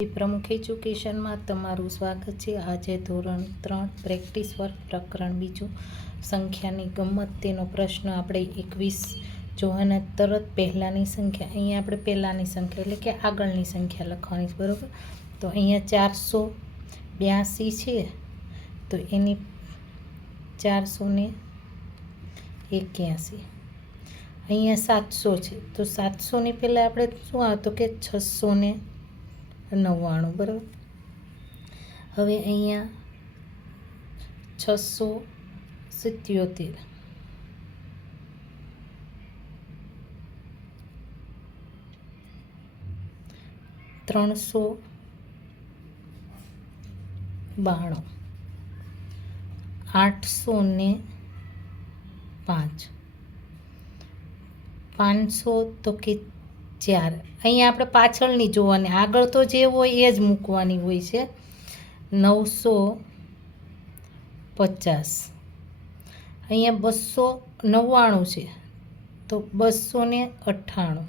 પ્રમુખ એજ્યુકેશનમાં તમારું સ્વાગત છે। આજે ધોરણ 3 પ્રેક્ટિસ વર્ક પ્રકરણ 2 સંખ્યાની ગમત તેનો પ્રશ્ન આપણે 21 જોવાના। તરત પહેલાંની સંખ્યા, અહીંયા આપણે પહેલાંની સંખ્યા એટલે કે આગળની સંખ્યા લખવાની છે, બરાબર। તો અહીંયા 482 છે, તો એની 481। અહીંયા 700 છે, તો 700ની પહેલાં આપણે શું આવે તો કે 699, બરાબર। હવે અહીંયા 677, 392, 805, 500 તો કે 4। અહીંયા આપણે પાછળની જોવાની, આગળ તો જે હોય એ જ મૂકવાની હોય છે। 950, અહીંયા 299 છે, તો 298,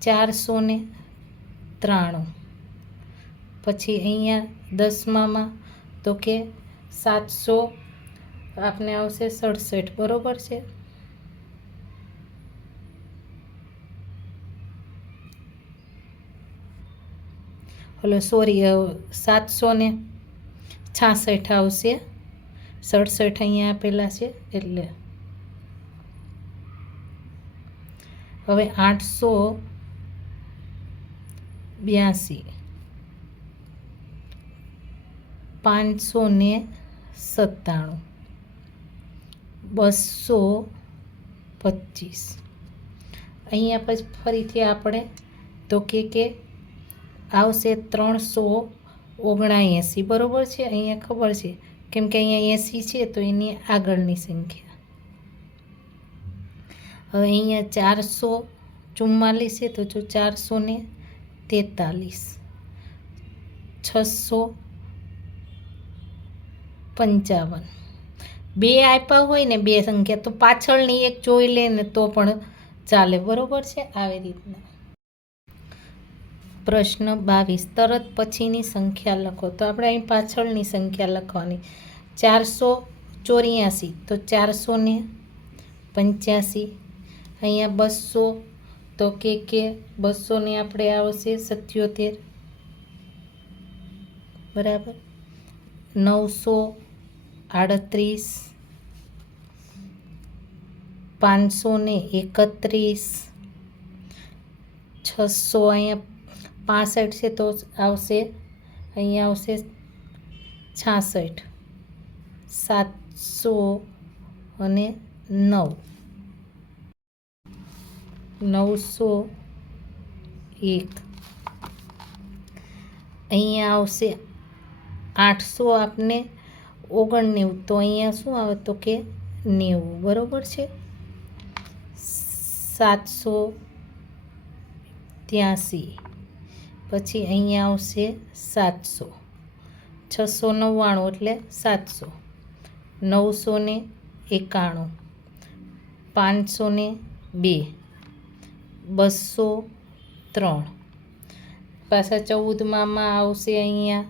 493, પછી અહીંયા 10માં તો કે 700 આપને આવશે 67, બરાબર છે। ઓલો સોરી 766 આવશે, 67 અહીંયા આપેલા છે એટલે। હવે 882, 597, 225। અહીંયા પછી ફરીથી આપણે તો કે આવશે 379, બરાબર છે। અહીંયા ખબર છે કેમ કે અહીંયા 80 છે, તો એની આગળની સંખ્યા। હવે અહીંયા 444 છે, તો જો 443, 655, બે આપ્યા હોય ને બે સંખ્યા, તો પાછળની એક જોઈ લે ને તો પણ ચાલે, બરાબર છે। આવી રીતના પ્રશ્ન 22, તરત પછીની સંખ્યા લખો। તો આપણે અહીં પાછળની સંખ્યા લખવાની, 484 તો 485, અહીંયા 200 તો કે 200 આપણે આવશે 77, બરાબર। 938, 531, 600 અહીંયા 65 છે, તો આવશે અહીંયા આવશે 66, 709, 901, અહીંયા આવશે 800 આપને 99, તો અહીંયા શું આવે તો કે 90, બરાબર છે। 783, પછી અહીંયા આવશે 700, 699 એટલે 700, 991, 502, 203, પાછા 14માં આવશે અહીંયા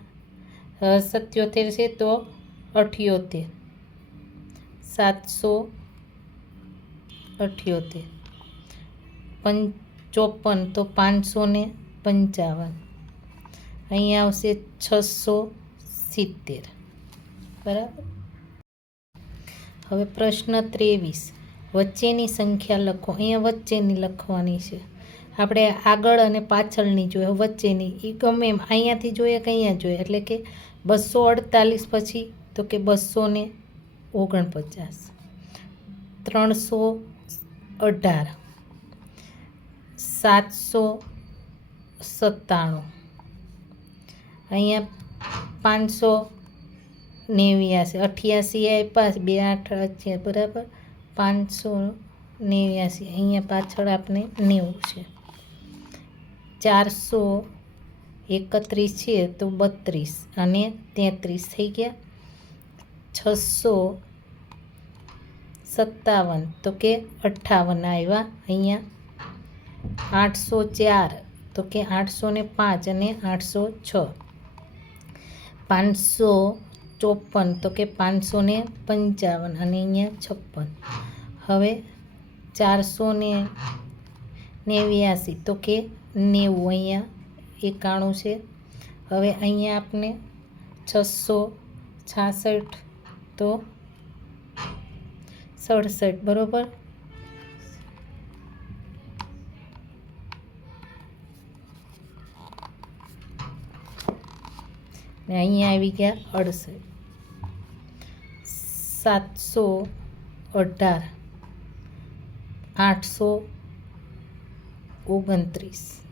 77 છે, તો 78, 778, 54 તો 555, અહીંયા આવશે 670, બરાબર। હવે પ્રશ્ન 23, વચ્ચેની સંખ્યા લખો। અહીંયા વચ્ચેની લખવાની છે, આપણે આગળ અને પાછળની જોઈએ, વચ્ચેની એ ગમે એમ અહીંયાથી જોઈએ કે અહીંયા જોઈએ, એટલે કે 248 પછી તો કે 249, 318, 797, અહીંયા 589, 88 આપ્યા, 2 8 છે, બરાબર। 589, અહીંયા પાછળ આપણે 90 છે। 431 છે, તો 32 અને 33 થઈ ગયા। 657 તો કે 58 આવ્યા। અહીંયા 804 તો કે 805 અને 806. 554 તો કે 555 અને અહીંયા 56. હવે 489 તો કે 90, અહીંયા 91 છે. હવે અહીંયા આપણે 666 તો 67, બરાબર. ને અહીંયા આવી ગયા 68. 718, 829.